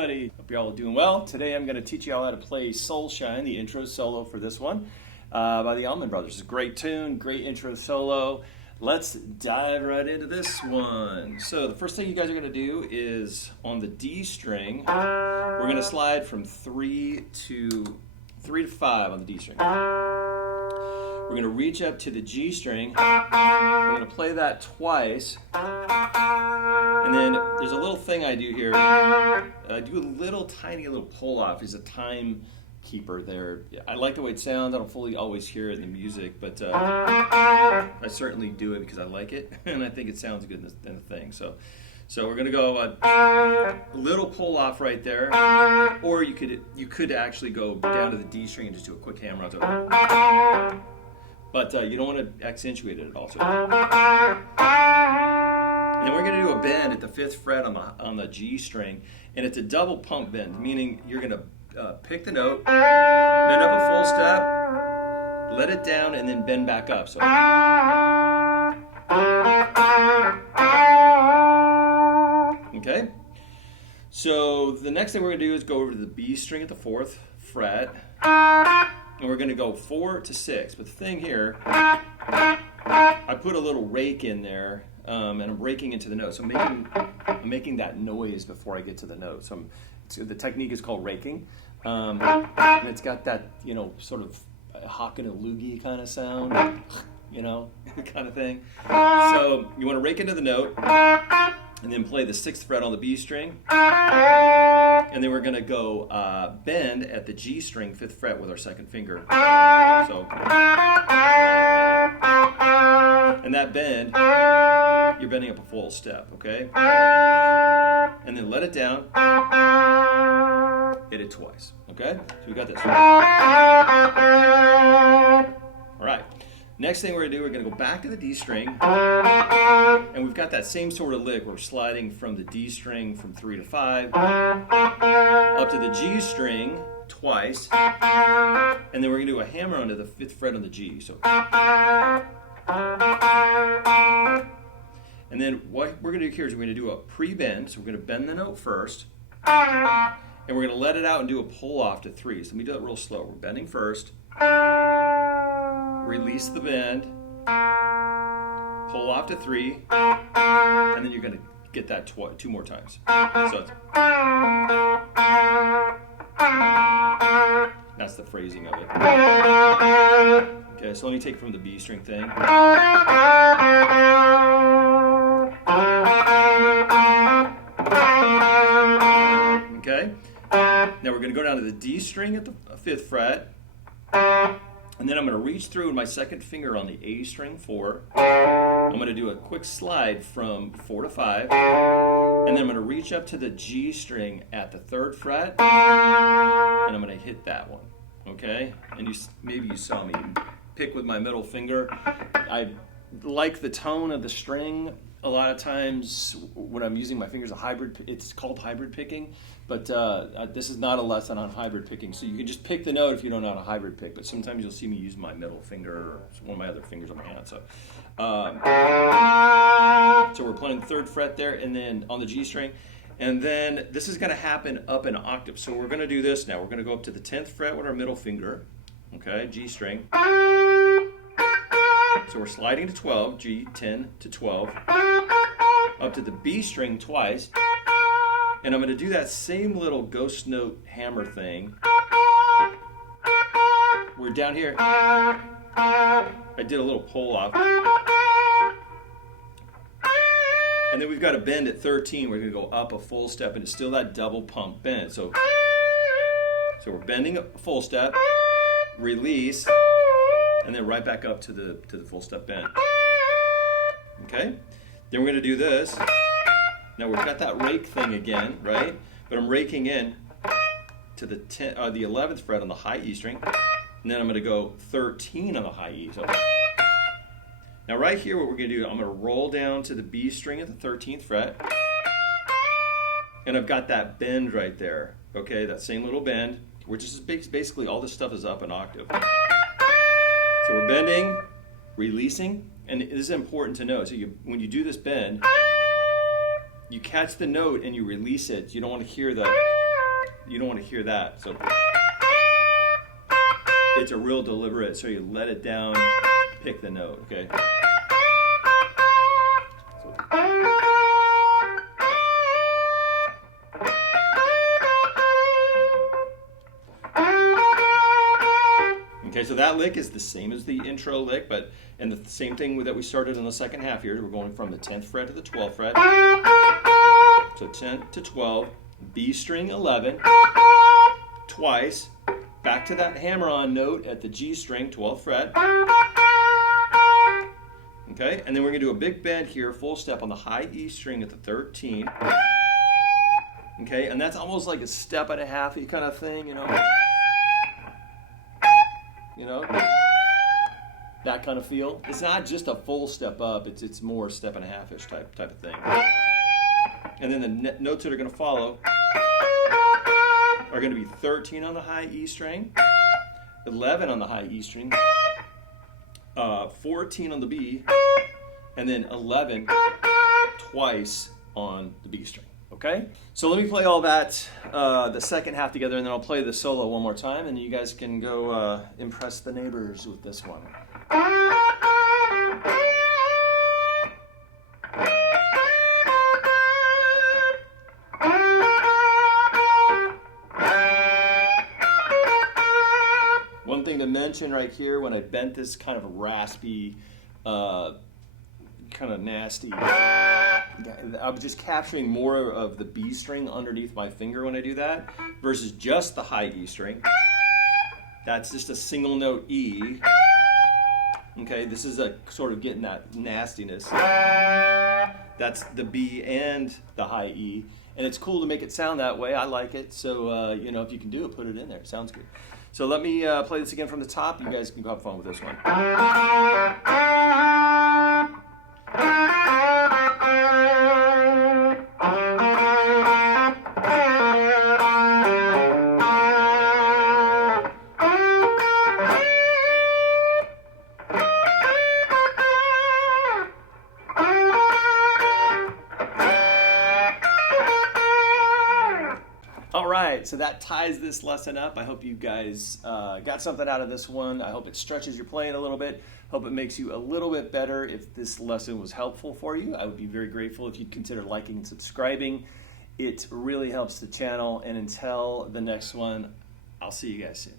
everybody. Hope you're all doing well. Today I'm going to teach you all how to play Soulshine, the intro solo for this one by the Allman Brothers. It's a great tune, great intro solo. Let's dive right into this one. So the first thing you guys are going to do is on the D string, we're going to slide from 3 to 5 on the D string. We're going to reach up to the G string. We're going to play that twice. And then there's a little thing I do here. I do a tiny little pull off. It's a time keeper there. I like the way it sounds. I don't fully always hear it in the music, but I certainly do it because I like it, and I think it sounds good in the thing. So we're gonna go a little pull off right there, or you could actually go down to the D string and just do a quick hammer out there. But you don't want to accentuate it at all. So. And then we're going to do a bend at the 5th fret on the G string, and it's a double pump bend, meaning you're going to pick the note, bend up a full step, let it down, and then bend back up. So. Okay. So the next thing we're going to do is go over to the B string at the 4th fret. And we're going to go 4 to 6. But the thing here, I put a little rake in there, and I'm raking into the note. So I'm making that noise before I get to the note. So the technique is called raking. And it's got that, sort of hawk and a loogie kind of sound, kind of thing. So you want to rake into the note, and then play the 6th fret on the B string. And then we're going to go bend at the G string, 5th fret with our 2nd finger. So, and that bend, you're bending up a full step, okay? And then let it down, hit it twice, okay? So we got this. All right. Next thing we're going to do, we're going to go back to the D string, and we've got that same sort of lick. We're sliding from the D string from 3 to 5, up to the G string twice, and then we're going to do a hammer onto the 5th fret on the G. So, and then what we're going to do here is we're going to do a pre-bend. So we're going to bend the note first, and we're going to let it out and do a pull off to 3. So let me do it real slow. We're bending first. Release the bend, pull off to 3, and then you're going to get that 2 more times. So that's the phrasing of it. Okay, so let me take from the B string thing. Okay, now we're going to go down to the D string at the 5th fret. And then I'm going to reach through with my 2nd finger on the A string 4. I'm going to do a quick slide from 4 to 5. And then I'm going to reach up to the G string at the 3rd fret. And I'm going to hit that one. Okay? And maybe you saw me pick with my middle finger. I like the tone of the string. A lot of times when I'm using my fingers, it's called hybrid picking, but this is not a lesson on hybrid picking. So you can just pick the note if you don't know how to hybrid pick, but sometimes you'll see me use my middle finger or one of my other fingers on my hand. So we're playing the 3rd fret there, and then on the G string, and then this is going to happen up an octave. So we're going to do this now. We're going to go up to the 10th fret with our middle finger, okay, G string. So we're sliding to 12, G, 10 to 12, up to the B string twice, and I'm going to do that same little ghost note hammer thing. We're down here. I did a little pull off. And then we've got a bend at 13. We're going to go up a full step, and it's still that double pump bend. So we're bending a full step, release, and then right back up to the full step bend. Okay? Then we're going to do this. Now we've got that rake thing again, right? But I'm raking in to the 11th fret on the high E string, and then I'm going to go 13 on the high E. So now right here, what we're going to do, I'm going to roll down to the B string at the 13th fret, and I've got that bend right there. Okay, that same little bend, which is basically all this stuff is up an octave. So we're bending, releasing, and this is important to know. So when you do this bend, you catch the note and you release it. You don't want to hear the you don't want to hear that. So it's a real deliberate, so you let it down, pick the note, okay? Okay, so that lick is the same as the intro lick, but and the same thing that we started in the second half here. We're going from the 10th fret to the 12th fret. So 10 to 12, B string 11, twice, back to that hammer-on note at the G string, 12th fret. Okay, and then we're going to do a big bend here, full step on the high E string at the 13. Okay, and that's almost like a step and a half-y kind of thing, you know. You know, that kind of feel. It's not just a full step up, it's more step and a half-ish type of thing. And then the notes that are going to follow are going to be 13 on the high E string, 11 on the high E string, 14 on the B, and then 11 twice on the B string. Okay? So let me play all that, the second half together, and then I'll play the solo one more time, and you guys can go impress the neighbors with this one. One thing to mention right here, when I bent this kind of raspy, kind of nasty, I was just capturing more of the B string underneath my finger when I do that, versus just the high E string. That's just a single note E. Okay, this is a sort of getting that nastiness. That's the B and the high E, and it's cool to make it sound that way. I like it, so you know, if you can do it, put it in there. It sounds good. So let me play this again from the top. You guys can go have fun with this one. All right, so that ties this lesson up. I hope you guys got something out of this one. I hope it stretches your playing a little bit. Hope it makes you a little bit better. If this lesson was helpful for you, I would be very grateful if you'd consider liking and subscribing. It really helps the channel. And until the next one, I'll see you guys soon.